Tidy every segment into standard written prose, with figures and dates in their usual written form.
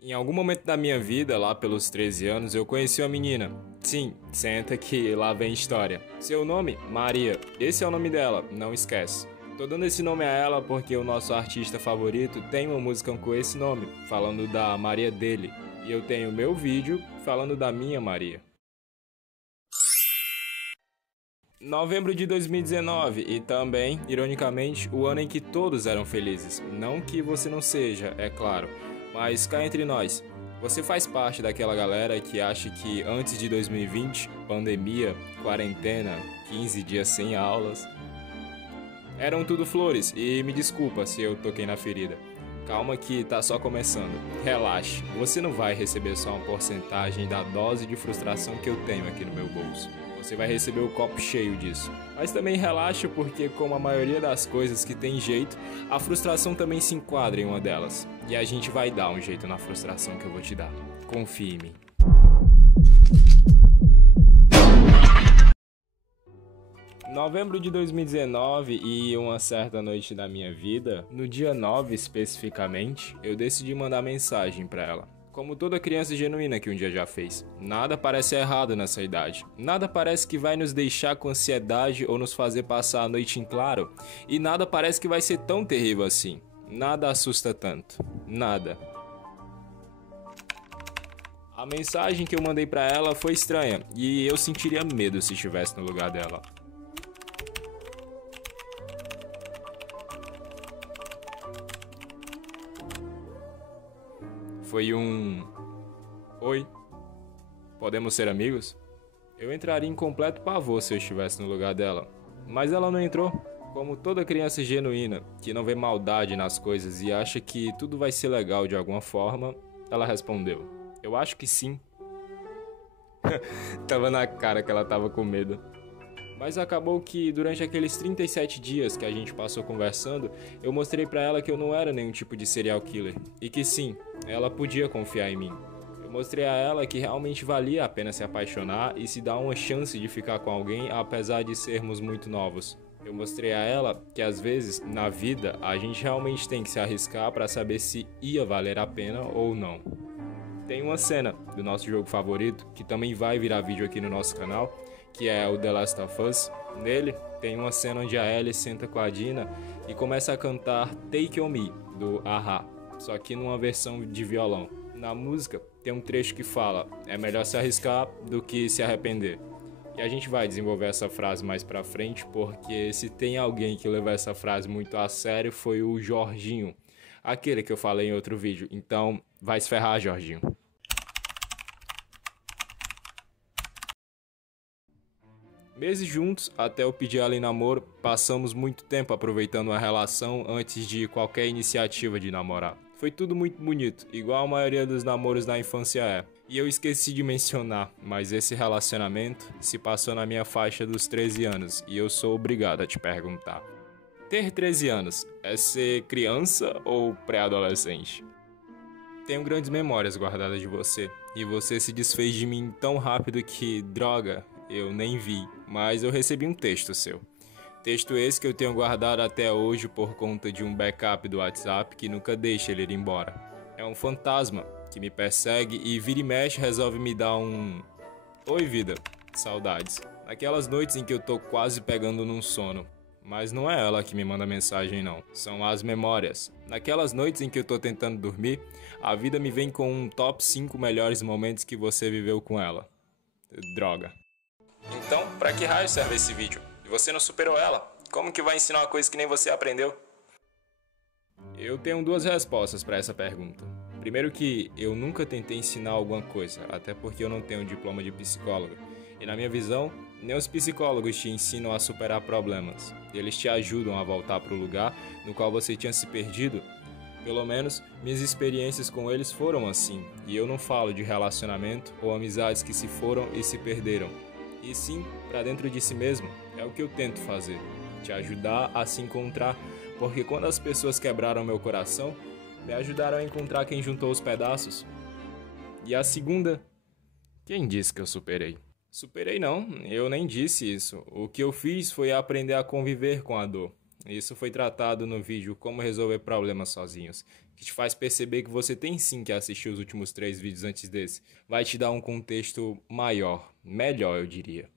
Em algum momento da minha vida, lá pelos 13 anos, eu conheci uma menina. Sim, senta que lá vem história. Seu nome? Maria. Esse é o nome dela, não esquece. Tô dando esse nome a ela porque o nosso artista favorito tem uma música com esse nome, falando da Maria dele. E eu tenho meu vídeo falando da minha Maria. Novembro de 2019 e também, ironicamente, o ano em que todos eram felizes. Não que você não seja, é claro. Mas cá entre nós, você faz parte daquela galera que acha que antes de 2020, pandemia, quarentena, 15 dias sem aulas, eram tudo flores e me desculpa se eu toquei na ferida. Calma que tá só começando. Relaxe, você não vai receber só uma porcentagem da dose de frustração que eu tenho aqui no meu bolso. Você vai receber o copo cheio disso. Mas também relaxa porque, como a maioria das coisas que tem jeito, a frustração também se enquadra em uma delas. E a gente vai dar um jeito na frustração que eu vou te dar. Confie em mim. Novembro de 2019 e uma certa noite da minha vida, no dia 9 especificamente, eu decidi mandar mensagem pra ela. Como toda criança genuína que um dia já fez. Nada parece errado nessa idade. Nada parece que vai nos deixar com ansiedade ou nos fazer passar a noite em claro. E nada parece que vai ser tão terrível assim. Nada assusta tanto. Nada. A mensagem que eu mandei pra ela foi estranha e eu sentiria medo se estivesse no lugar dela. Foi um... Oi? Podemos ser amigos? Eu entraria em completo pavor se eu estivesse no lugar dela. Mas ela não entrou. Como toda criança genuína, que não vê maldade nas coisas e acha que tudo vai ser legal de alguma forma, ela respondeu. Eu acho que sim. Tava na cara que ela tava com medo. Mas acabou que durante aqueles 37 dias que a gente passou conversando, eu mostrei pra ela que eu não era nenhum tipo de serial killer. E que sim, ela podia confiar em mim. Eu mostrei a ela que realmente valia a pena se apaixonar e se dar uma chance de ficar com alguém apesar de sermos muito novos. Eu mostrei a ela que às vezes, na vida, a gente realmente tem que se arriscar pra saber se ia valer a pena ou não. Tem uma cena do nosso jogo favorito, que também vai virar vídeo aqui no nosso canal, que é o The Last of Us. Nele tem uma cena onde a Ellie senta com a Dina e começa a cantar Take On Me, do A-ha, só que numa versão de violão. Na música tem um trecho que fala, é melhor se arriscar do que se arrepender. E a gente vai desenvolver essa frase mais pra frente, porque se tem alguém que levou essa frase muito a sério foi o Jorginho, aquele que eu falei em outro vídeo. Então vai se ferrar, Jorginho. Meses juntos, até eu pedir ela em namoro, passamos muito tempo aproveitando a relação antes de qualquer iniciativa de namorar. Foi tudo muito bonito, igual a maioria dos namoros na infância é. E eu esqueci de mencionar, mas esse relacionamento se passou na minha faixa dos 13 anos, e eu sou obrigado a te perguntar. Ter 13 anos é ser criança ou pré-adolescente? Tenho grandes memórias guardadas de você, e você se desfez de mim tão rápido que, droga, eu nem vi, mas eu recebi um texto seu. Texto esse que eu tenho guardado até hoje por conta de um backup do WhatsApp que nunca deixa ele ir embora. É um fantasma que me persegue e vira e mexe resolve me dar um... Oi vida, saudades. Naquelas noites em que eu tô quase pegando num sono. Mas não é ela que me manda mensagem não, são as memórias. Naquelas noites em que eu tô tentando dormir, a vida me vem com um top 5 melhores momentos que você viveu com ela. Droga. Então, pra que raio serve esse vídeo? E você não superou ela? Como que vai ensinar uma coisa que nem você aprendeu? Eu tenho duas respostas pra essa pergunta. Primeiro que eu nunca tentei ensinar alguma coisa, até porque eu não tenho diploma de psicólogo. E na minha visão, nem os psicólogos te ensinam a superar problemas. Eles te ajudam a voltar pro lugar no qual você tinha se perdido. Pelo menos, minhas experiências com eles foram assim. E eu não falo de relacionamento ou amizades que se foram e se perderam. E sim, pra dentro de si mesmo, é o que eu tento fazer. Te ajudar a se encontrar, porque quando as pessoas quebraram meu coração, me ajudaram a encontrar quem juntou os pedaços. E a segunda, quem disse que eu superei? Superei não, eu nem disse isso. O que eu fiz foi aprender a conviver com a dor. Isso foi tratado no vídeo Como Resolver Problemas Sozinhos, que te faz perceber que você tem sim que assistir os últimos 3 vídeos antes desse. Vai te dar um contexto maior, melhor eu diria.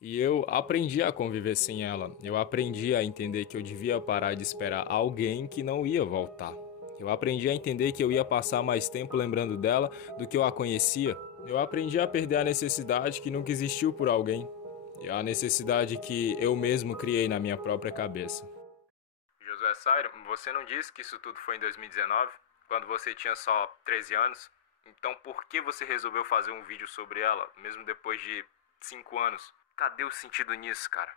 E eu aprendi a conviver sem ela. Eu aprendi a entender que eu devia parar de esperar alguém que não ia voltar. Eu aprendi a entender que eu ia passar mais tempo lembrando dela do que eu a conhecia. Eu aprendi a perder a necessidade que nunca existiu por alguém. E a necessidade que eu mesmo criei na minha própria cabeça. Josué Sairo, você não disse que isso tudo foi em 2019? Quando você tinha só 13 anos? Então por que você resolveu fazer um vídeo sobre ela, mesmo depois de 5 anos? Cadê o sentido nisso, cara?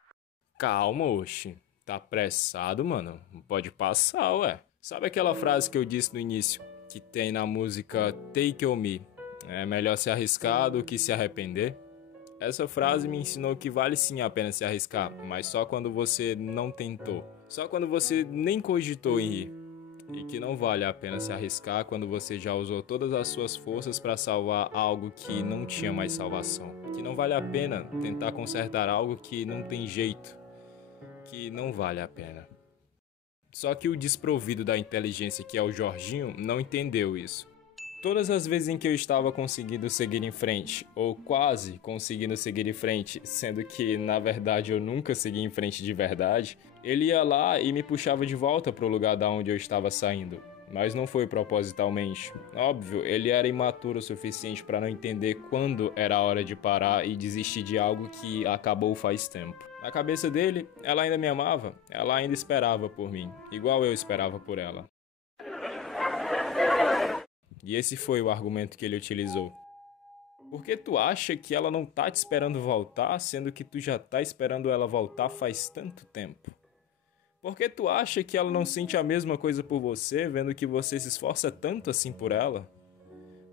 Calma, oxi. Tá apressado, mano? Pode passar, ué. Sabe aquela frase que eu disse no início, que tem na música Take On Me? É melhor se arriscar do que se arrepender? Essa frase me ensinou que vale sim a pena se arriscar, mas só quando você não tentou. Só quando você nem cogitou em ir. E que não vale a pena se arriscar quando você já usou todas as suas forças para salvar algo que não tinha mais salvação. Que não vale a pena tentar consertar algo que não tem jeito. Que não vale a pena. Só que o desprovido da inteligência, que é o Jorginho, não entendeu isso. Todas as vezes em que eu estava conseguindo seguir em frente, ou quase conseguindo seguir em frente, sendo que na verdade eu nunca segui em frente de verdade, ele ia lá e me puxava de volta para o lugar da onde eu estava saindo. Mas não foi propositalmente. Óbvio, ele era imaturo o suficiente para não entender quando era a hora de parar e desistir de algo que acabou faz tempo. Na cabeça dele, ela ainda me amava, ela ainda esperava por mim, igual eu esperava por ela. E esse foi o argumento que ele utilizou. Por que tu acha que ela não tá te esperando voltar, sendo que tu já tá esperando ela voltar faz tanto tempo? Por que tu acha que ela não sente a mesma coisa por você, vendo que você se esforça tanto assim por ela?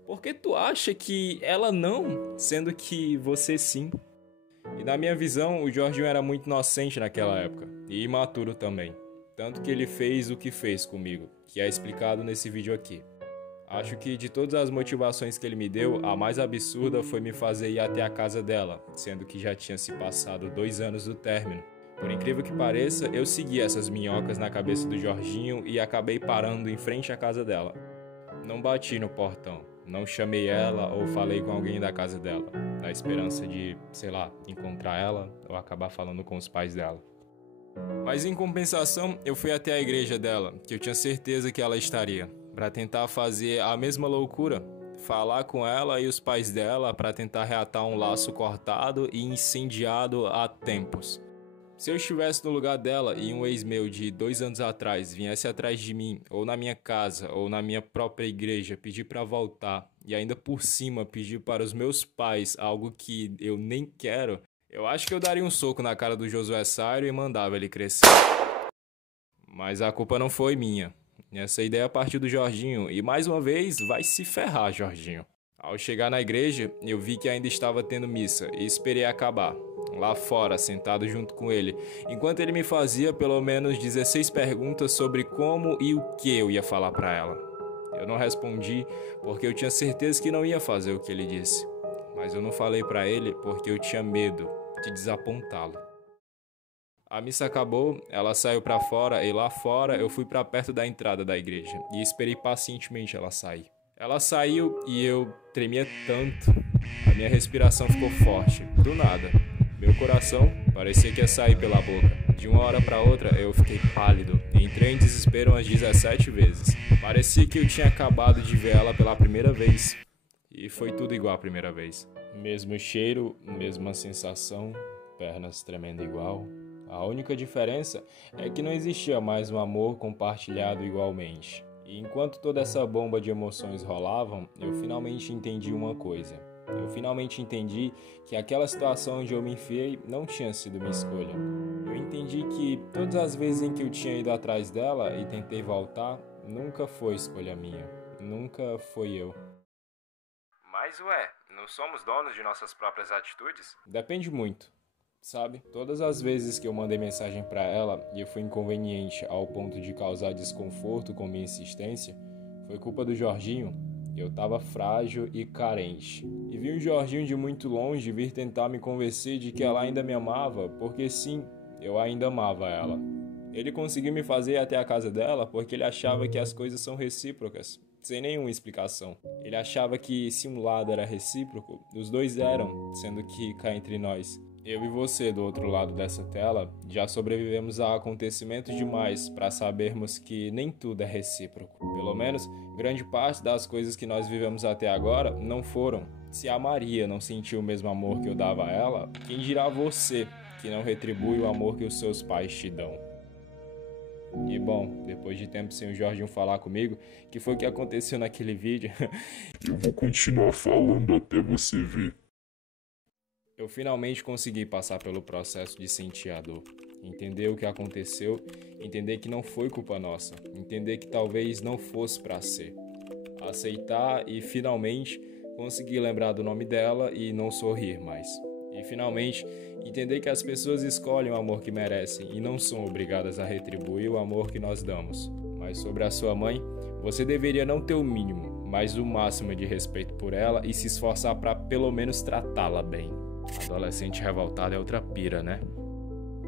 Por que tu acha que ela não, sendo que você sim? E na minha visão, o Jorginho era muito inocente naquela época, e imaturo também. Tanto que ele fez o que fez comigo, que é explicado nesse vídeo aqui. Acho que de todas as motivações que ele me deu, a mais absurda foi me fazer ir até a casa dela, sendo que já tinha se passado 2 anos do término. Por incrível que pareça, eu segui essas minhocas na cabeça do Jorginho e acabei parando em frente à casa dela. Não bati no portão, não chamei ela ou falei com alguém da casa dela, na esperança de, sei lá, encontrar ela ou acabar falando com os pais dela. Mas em compensação, eu fui até a igreja dela, que eu tinha certeza que ela estaria, para tentar fazer a mesma loucura, falar com ela e os pais dela para tentar reatar um laço cortado e incendiado há tempos. Se eu estivesse no lugar dela e um ex meu de 2 anos atrás viesse atrás de mim, ou na minha casa, ou na minha própria igreja, pedir para voltar, e ainda por cima pedir para os meus pais algo que eu nem quero, eu acho que eu daria um soco na cara do Josué Sairo e mandava ele crescer. Mas a culpa não foi minha. Essa ideia partiu do Jorginho, e mais uma vez, vai se ferrar, Jorginho. Ao chegar na igreja, eu vi que ainda estava tendo missa, e esperei acabar. Lá fora, sentado junto com ele, enquanto ele me fazia pelo menos 16 perguntas sobre como e o que eu ia falar para ela. Eu não respondi porque eu tinha certeza que não ia fazer o que ele disse, mas eu não falei para ele porque eu tinha medo de desapontá-lo. A missa acabou, ela saiu para fora e lá fora eu fui para perto da entrada da igreja e esperei pacientemente ela sair. Ela saiu e eu tremia tanto, a minha respiração ficou forte, do nada. Meu coração parecia que ia sair pela boca. De uma hora para outra eu fiquei pálido. Entrei em desespero umas 17 vezes. Parecia que eu tinha acabado de ver ela pela primeira vez. E foi tudo igual a primeira vez. Mesmo cheiro, mesma sensação, pernas tremendo igual. A única diferença é que não existia mais um amor compartilhado igualmente. E enquanto toda essa bomba de emoções rolavam, eu finalmente entendi uma coisa. Eu finalmente entendi que aquela situação onde eu me enfiei não tinha sido minha escolha. Eu entendi que todas as vezes em que eu tinha ido atrás dela e tentei voltar, nunca foi escolha minha. Nunca foi eu. Mas ué, não somos donos de nossas próprias atitudes? Depende muito, sabe? Todas as vezes que eu mandei mensagem pra ela e eu fui inconveniente ao ponto de causar desconforto com minha insistência, foi culpa do Jorginho. Eu tava frágil e carente. E vi um Jorginho de muito longe vir tentar me convencer de que ela ainda me amava, porque sim, eu ainda amava ela. Ele conseguiu me fazer ir até a casa dela porque ele achava que as coisas são recíprocas, sem nenhuma explicação. Ele achava que se um lado era recíproco, os dois eram, sendo que cá entre nós, eu e você do outro lado dessa tela, já sobrevivemos a acontecimentos demais para sabermos que nem tudo é recíproco. Pelo menos, grande parte das coisas que nós vivemos até agora não foram. Se a Maria não sentiu o mesmo amor que eu dava a ela, quem dirá você que não retribui o amor que os seus pais te dão? E bom, depois de tempo sem o Jorginho falar comigo, que foi o que aconteceu naquele vídeo, Eu vou continuar falando até você ver. eu finalmente consegui passar pelo processo de sentir a dor. Entender o que aconteceu, entender que não foi culpa nossa, entender que talvez não fosse pra ser. Aceitar e finalmente conseguir lembrar do nome dela e não sorrir mais. E finalmente entender que as pessoas escolhem o amor que merecem e não são obrigadas a retribuir o amor que nós damos. Mas sobre a sua mãe, você deveria não ter o mínimo, mas o máximo de respeito por ela e se esforçar para pelo menos tratá-la bem. Adolescente revoltado é outra pira, né?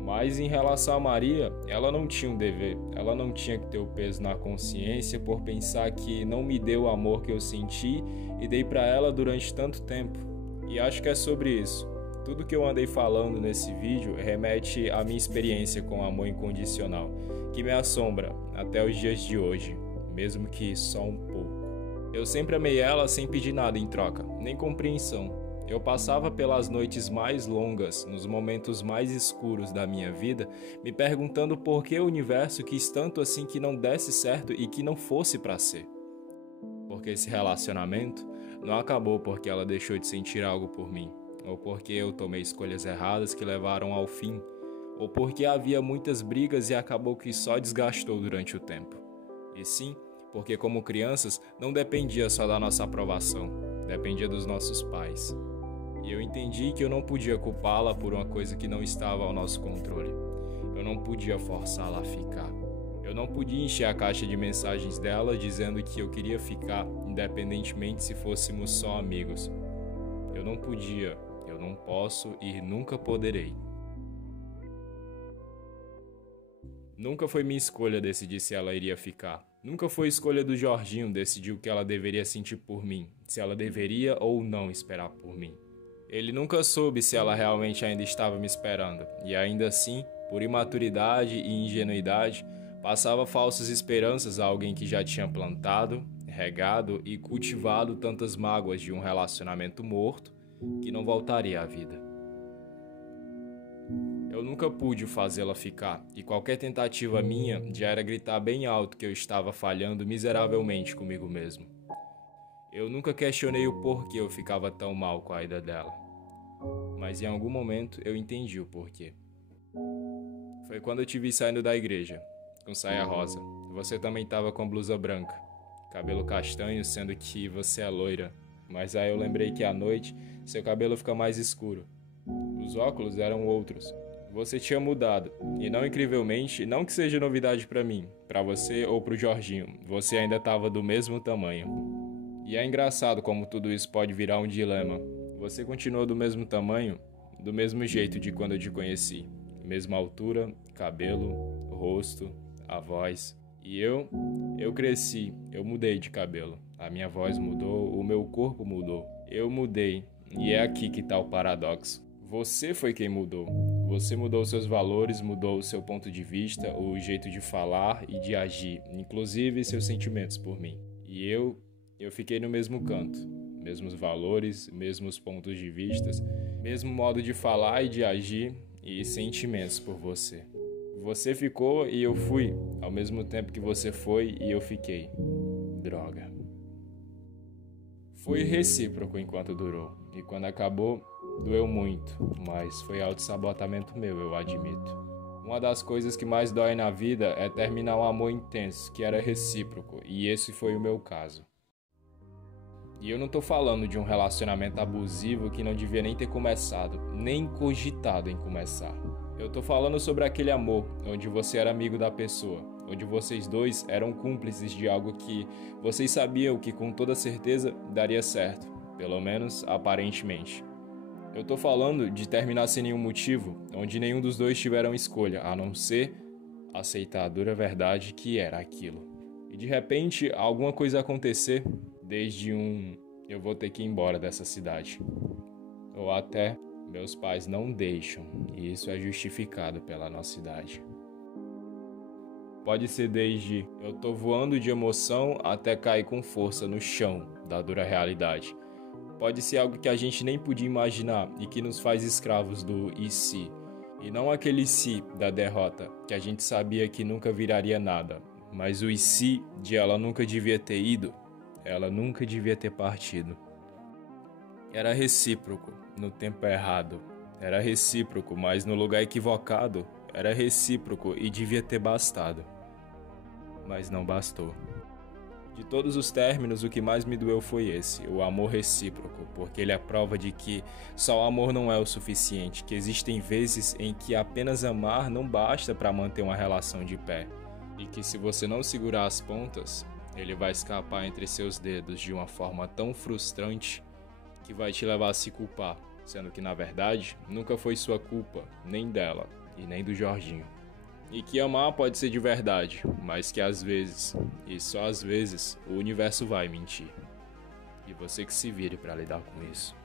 Mas em relação a Maria, ela não tinha um dever, ela não tinha que ter o peso na consciência por pensar que não me deu o amor que eu senti e dei para ela durante tanto tempo. E acho que é sobre isso. Tudo que eu andei falando nesse vídeo remete à minha experiência com o amor incondicional, que me assombra até os dias de hoje, mesmo que só um pouco. Eu sempre amei ela sem pedir nada em troca, nem compreensão. Eu passava pelas noites mais longas, nos momentos mais escuros da minha vida, me perguntando por que o universo quis tanto assim que não desse certo e que não fosse pra ser. Porque esse relacionamento não acabou porque ela deixou de sentir algo por mim, ou porque eu tomei escolhas erradas que levaram ao fim, ou porque havia muitas brigas e acabou que só desgastou durante o tempo. E sim, porque como crianças não dependia só da nossa aprovação, dependia dos nossos pais. E eu entendi que eu não podia culpá-la por uma coisa que não estava ao nosso controle. Eu não podia forçá-la a ficar. Eu não podia encher a caixa de mensagens dela dizendo que eu queria ficar, independentemente se fôssemos só amigos. Eu não podia, eu não posso e nunca poderei. Nunca foi minha escolha decidir se ela iria ficar. Nunca foi escolha do Jorginho decidir o que ela deveria sentir por mim, se ela deveria ou não esperar por mim. Ele nunca soube se ela realmente ainda estava me esperando, e ainda assim, por imaturidade e ingenuidade, passava falsas esperanças a alguém que já tinha plantado, regado e cultivado tantas mágoas de um relacionamento morto que não voltaria à vida. Eu nunca pude fazê-la ficar, e qualquer tentativa minha já era gritar bem alto que eu estava falhando miseravelmente comigo mesmo. Eu nunca questionei o porquê eu ficava tão mal com a ida dela. Mas em algum momento eu entendi o porquê. Foi quando eu te vi saindo da igreja, com saia rosa. Você também estava com blusa branca, cabelo castanho, sendo que você é loira. Mas aí eu lembrei que à noite seu cabelo fica mais escuro. Os óculos eram outros. Você tinha mudado, e não incrivelmente, não que seja novidade pra mim, pra você ou pro Jorginho, você ainda estava do mesmo tamanho. E é engraçado como tudo isso pode virar um dilema. Você continuou do mesmo tamanho, do mesmo jeito de quando eu te conheci. Mesma altura, cabelo, rosto, a voz. E eu cresci, eu mudei de cabelo. A minha voz mudou, o meu corpo mudou. Eu mudei, e é aqui que tá o paradoxo. Você foi quem mudou. Você mudou seus valores, mudou o seu ponto de vista, o jeito de falar e de agir, inclusive seus sentimentos por mim. E eu fiquei no mesmo canto. Mesmos valores, mesmos pontos de vista, mesmo modo de falar e de agir e sentimentos por você. Você ficou e eu fui, ao mesmo tempo que você foi e eu fiquei. Droga. Foi recíproco enquanto durou, e quando acabou, doeu muito, mas foi autossabotamento meu, eu admito. Uma das coisas que mais dói na vida é terminar um amor intenso, que era recíproco, e esse foi o meu caso. E eu não tô falando de um relacionamento abusivo que não devia nem ter começado, nem cogitado em começar. Eu tô falando sobre aquele amor, onde você era amigo da pessoa, onde vocês dois eram cúmplices de algo que vocês sabiam que com toda certeza daria certo, pelo menos aparentemente. Eu tô falando de terminar sem nenhum motivo, onde nenhum dos dois tiveram escolha, a não ser aceitar a dura verdade que era aquilo. E de repente, alguma coisa acontecer, desde eu vou ter que ir embora dessa cidade. Ou até meus pais não deixam, e isso é justificado pela nossa idade. Pode ser desde eu tô voando de emoção até cair com força no chão da dura realidade. Pode ser algo que a gente nem podia imaginar e que nos faz escravos do e se. E não aquele se da derrota, que a gente sabia que nunca viraria nada, mas o e se de ela nunca devia ter ido, ela nunca devia ter partido. Era recíproco no tempo errado, era recíproco, mas no lugar equivocado, era recíproco e devia ter bastado. Mas não bastou. De todos os términos, o que mais me doeu foi esse, o amor recíproco, porque ele é a prova de que só o amor não é o suficiente, que existem vezes em que apenas amar não basta para manter uma relação de pé, e que se você não segurar as pontas, ele vai escapar entre seus dedos de uma forma tão frustrante que vai te levar a se culpar, sendo que na verdade nunca foi sua culpa, nem dela e nem do Jorginho. E que amar pode ser de verdade, mas que às vezes, e só às vezes, o universo vai mentir. E você que se vire para lidar com isso.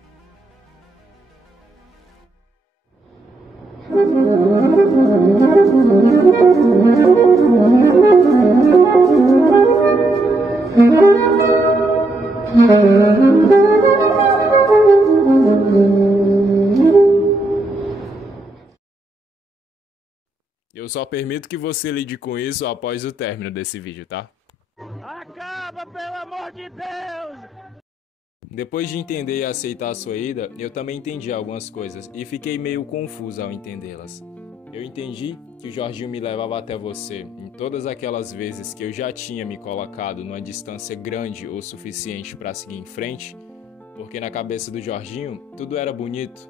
Eu só permito que você lide com isso após o término desse vídeo, tá? Acaba, pelo amor de Deus! Depois de entender e aceitar a sua ida, eu também entendi algumas coisas e fiquei meio confuso ao entendê-las. Eu entendi que o Jorginho me levava até você em todas aquelas vezes que eu já tinha me colocado numa distância grande o suficiente para seguir em frente, porque na cabeça do Jorginho tudo era bonito,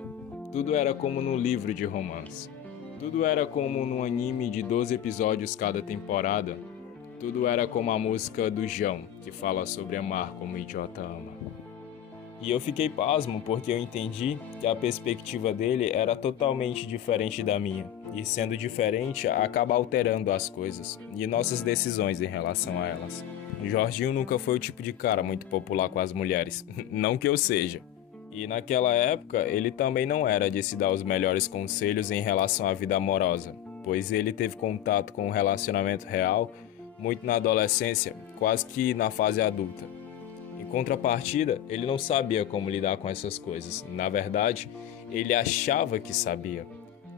tudo era como num livro de romance. Tudo era como num anime de 12 episódios cada temporada. Tudo era como a música do João, que fala sobre amar como o idiota ama. E eu fiquei pasmo porque eu entendi que a perspectiva dele era totalmente diferente da minha. E sendo diferente, acaba alterando as coisas e nossas decisões em relação a elas. O Jorginho nunca foi o tipo de cara muito popular com as mulheres. Não que eu seja. E naquela época, ele também não era de se dar os melhores conselhos em relação à vida amorosa, pois ele teve contato com um relacionamento real muito na adolescência, quase que na fase adulta. Em contrapartida, ele não sabia como lidar com essas coisas. Na verdade, ele achava que sabia.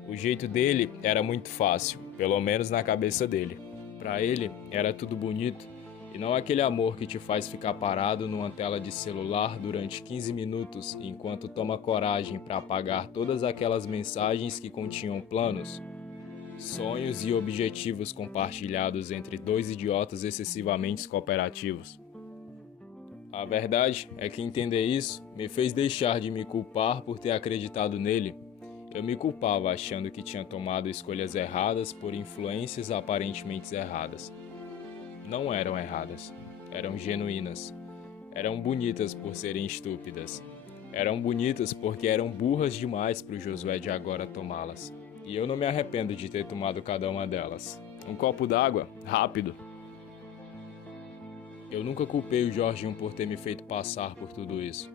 O jeito dele era muito fácil, pelo menos na cabeça dele. Para ele, era tudo bonito. E não aquele amor que te faz ficar parado numa tela de celular durante 15 minutos enquanto toma coragem para apagar todas aquelas mensagens que continham planos, sonhos e objetivos compartilhados entre dois idiotas excessivamente cooperativos. A verdade é que entender isso me fez deixar de me culpar por ter acreditado nele. Eu me culpava achando que tinha tomado escolhas erradas por influências aparentemente erradas. Não eram erradas, eram genuínas. Eram bonitas por serem estúpidas. Eram bonitas porque eram burras demais para o Josué de agora tomá-las. E eu não me arrependo de ter tomado cada uma delas. Um copo d'água? Rápido. Eu nunca culpei o Jorginho por ter me feito passar por tudo isso.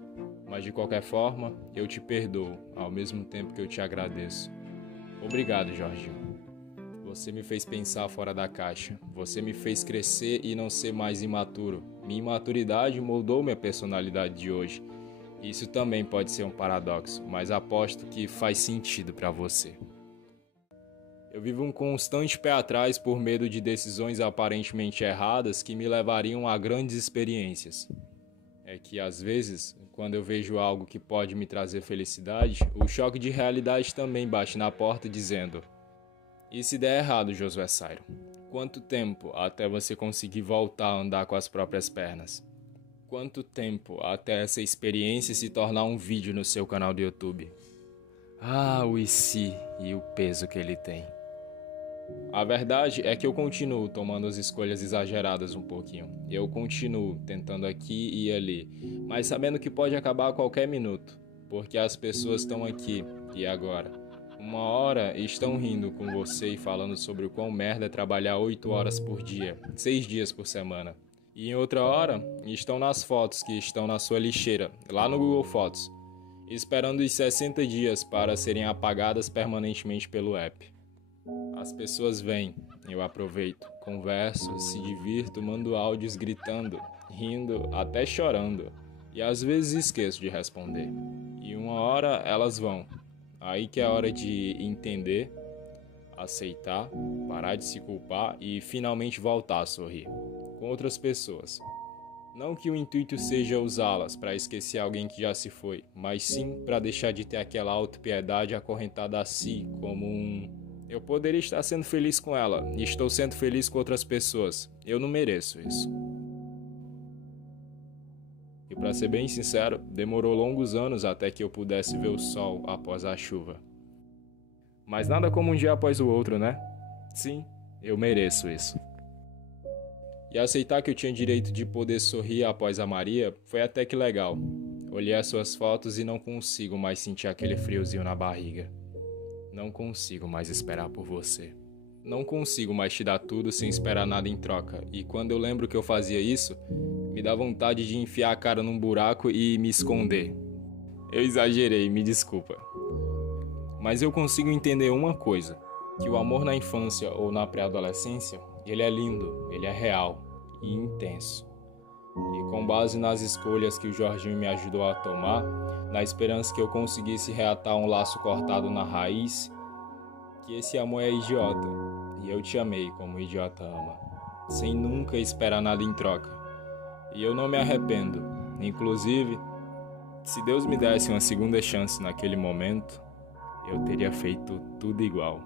Mas de qualquer forma, eu te perdoo, ao mesmo tempo que eu te agradeço. Obrigado, Jorginho. Você me fez pensar fora da caixa. Você me fez crescer e não ser mais imaturo. Minha imaturidade moldou minha personalidade de hoje. Isso também pode ser um paradoxo, mas aposto que faz sentido para você. Eu vivo um constante pé atrás por medo de decisões aparentemente erradas que me levariam a grandes experiências. É que às vezes, quando eu vejo algo que pode me trazer felicidade, o choque de realidade também bate na porta dizendo: e se der errado, Josué Sairo? Quanto tempo até você conseguir voltar a andar com as próprias pernas? Quanto tempo até essa experiência se tornar um vídeo no seu canal do YouTube? Ah, o e se e o peso que ele tem. A verdade é que eu continuo tomando as escolhas exageradas um pouquinho. Eu continuo tentando aqui e ali, mas sabendo que pode acabar a qualquer minuto, porque as pessoas estão aqui e agora. Uma hora estão rindo com você e falando sobre o quão merda é trabalhar 8 horas por dia, 6 dias por semana. E em outra hora, estão nas fotos que estão na sua lixeira, lá no Google Fotos, esperando os 60 dias para serem apagadas permanentemente pelo app. As pessoas vêm, eu aproveito, converso, se divirto, mando áudios gritando, rindo, até chorando. E às vezes esqueço de responder. E uma hora elas vão. Aí que é a hora de entender, aceitar, parar de se culpar e finalmente voltar a sorrir. Com outras pessoas. Não que o intuito seja usá-las para esquecer alguém que já se foi, mas sim para deixar de ter aquela autopiedade acorrentada a si, como um... Eu poderia estar sendo feliz com ela, e estou sendo feliz com outras pessoas. Eu não mereço isso. E para ser bem sincero, demorou longos anos até que eu pudesse ver o sol após a chuva. Mas nada como um dia após o outro, né? Sim, eu mereço isso. E aceitar que eu tinha direito de poder sorrir após a Maria foi até que legal. Olhei as suas fotos e não consigo mais sentir aquele friozinho na barriga. Não consigo mais esperar por você. Não consigo mais te dar tudo sem esperar nada em troca. E quando eu lembro que eu fazia isso, me dá vontade de enfiar a cara num buraco e me esconder. Eu exagerei, me desculpa. Mas eu consigo entender uma coisa, que o amor na infância ou na pré-adolescência, ele é lindo, ele é real e intenso. E com base nas escolhas que o Jorginho me ajudou a tomar, na esperança que eu conseguisse reatar um laço cortado na raiz, que esse amor é idiota, e eu te amei como o idiota ama, sem nunca esperar nada em troca. E eu não me arrependo, inclusive, se Deus me desse uma segunda chance naquele momento, eu teria feito tudo igual.